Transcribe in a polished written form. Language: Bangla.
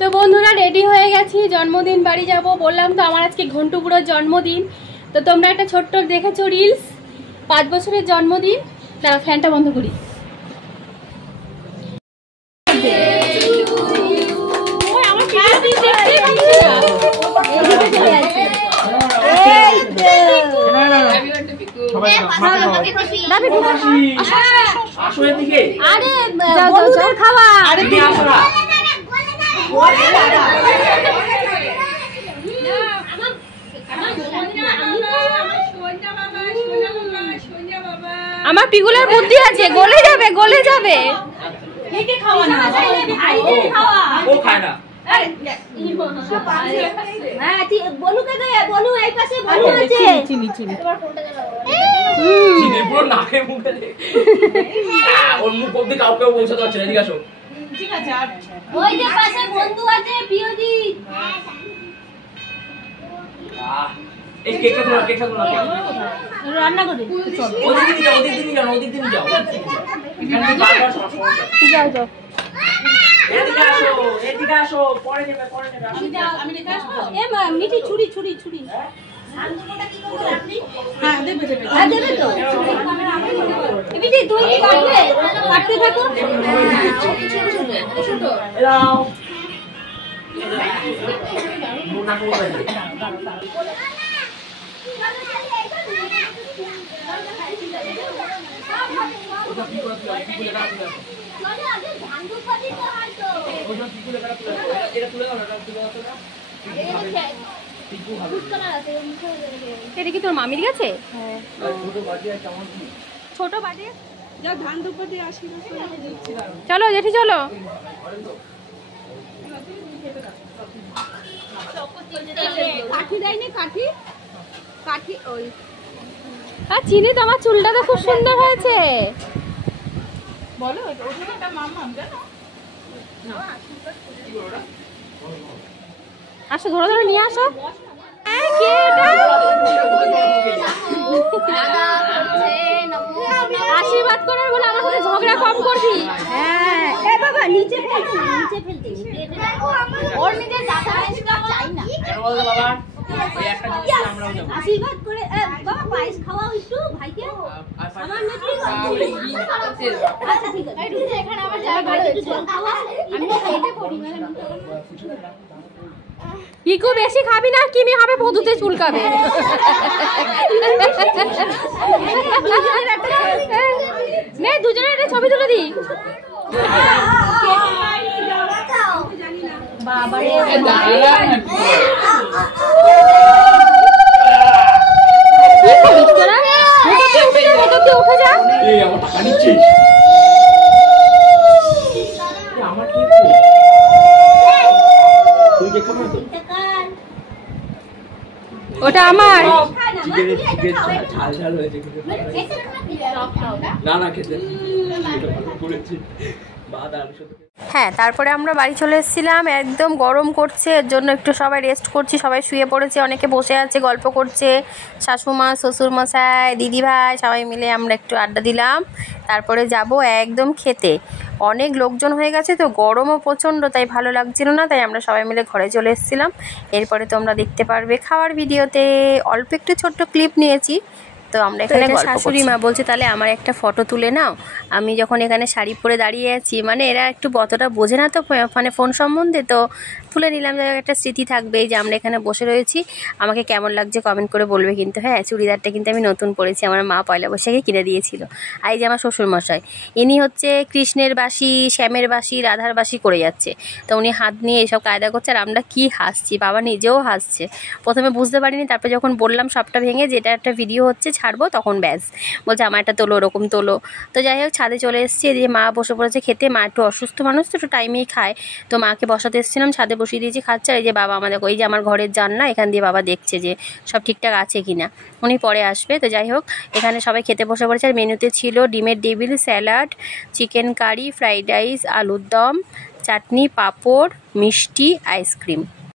তো বন্ধুরা রেডি হয়ে গেছি, জন্মদিন বাড়ি যাব। বললাম তো আমার আজকে ঘন্টু বুড়োর জন্মদিন। তো তোমরা একটা ছোট্ট দেখেছো রিলস, 5 বছরের জন্মদিন। তারা ফ্যানটা বন্ধ করি। আমার পিগুলার বুদ্ধি আছে, গলে যাবে গলে যাবে। রান্না করে মিঠি ছুরি ছুরি ছুরি কাটতে থাকো। এটা কি তোর মামির কাছে? ছোট বাড়ি চলো জেঠি চলো। চিনি তো আমার চুলটা খুব সুন্দর হয়েছে। আসো ধরো ধরো নিয়ে আসো। আশীর্বাদ করার বলে আমার সাথে ঝগড়া কম করবি। হ্যাঁ বাবা নিচে ওর নিজের চাই না। আশীর্বাদ করে বাবা পায়েস খাওয়াও একটু ভাইকে। আমার নেত্রী আচ্ছা ঠিক আছে, এখানে আমার জায়গা একটু জল খাওয়া, আমি খাইতে পড়ি। ইকো বেশি খাবি না, কিমি হবে বধুতে চুলকাবে। নে দুজনে একটা ছবি তুলে দি। বাবারে উঠে যা। ওটা আমার হ্যাঁ। তারপরে আমরা বাড়ি চলে এসেছিলাম, একদম গরম করছে, এর জন্য একটু সবাই রেস্ট করছি। সবাই শুয়ে পড়েছে, অনেকে বসে আছে গল্প করছে, শাশুমা শ্বশুরমশাই দিদিভাই সবাই মিলে আমরা একটু আড্ডা দিলাম। তারপরে যাব একদম খেতে। অনেক লোকজন হয়ে গেছে তো, গরমও প্রচণ্ড, তাই ভালো লাগছিল না, তাই আমরা সবাই মিলে ঘরে চলে এসেছিলাম। এরপরে তোমরা দেখতে পারবে খাওয়ার ভিডিওতে। অল্প একটু ছোট্ট ক্লিপ নিয়েছি। তো আমরা এখানে শাশুড়ি মা বলছে তাহলে আমার একটা ফটো তুলে নাও। আমি যখন এখানে শাড়ি পরে দাঁড়িয়ে আছি, মানে এরা একটু অতটা বোঝে না তো মানে ফোন সম্বন্ধে, তো তুলে নিলাম, যাই একটা স্মৃতি থাকবে যে আমরা এখানে বসে রয়েছি। আমাকে কেমন লাগছে কমেন্ট করে বলবে কিন্তু। হ্যাঁ, চুড়িদারটা কিন্তু আমি নতুন পরেছি, আমার মা পয়লা বৈশাখে কিনে দিয়েছিল। আর এই যে আমার শ্বশুরমশাই, ইনি হচ্ছে কৃষ্ণের বাঁশি, শ্যামের বাঁশি, রাধার বাঁশি করে যাচ্ছে। তো উনি হাত নিয়ে এসব কায়দা করছে, আর আমরা কি হাসছি, বাবা নিজেও হাসছে। প্রথমে বুঝতে পারিনি, তারপরে যখন বললাম সবটা ভেঙে যেটা একটা ভিডিও হচ্ছে ছাড়বো, তখন ব্যাস বলছে আমার একটা তোলো, ওরকম তোলো। তো যাই হোক ছাদে চলে এসেছি, এদিকে মা বসে পড়েছে খেতে। মা একটু অসুস্থ মানুষ তো, একটু টাইমেই খায়, তো মাকে বসাতে এসেছিলাম, ছাদে বসিয়ে দিয়েছি খাচ্ছে। আর এই যে বাবা আমাদের, ওই যে আমার ঘরের জানলা, এখান দিয়ে বাবা দেখছে যে সব ঠিকঠাক আছে কিনা, উনি পরে আসবে। তো যাই হোক এখানে সবাই খেতে বসে পড়েছে। আর মেনুতে ছিল ডিমের table, salad, chicken curry, fried rice, আলুর দম, চাটনি, পাঁপড়, মিষ্টি, আইসক্রিম।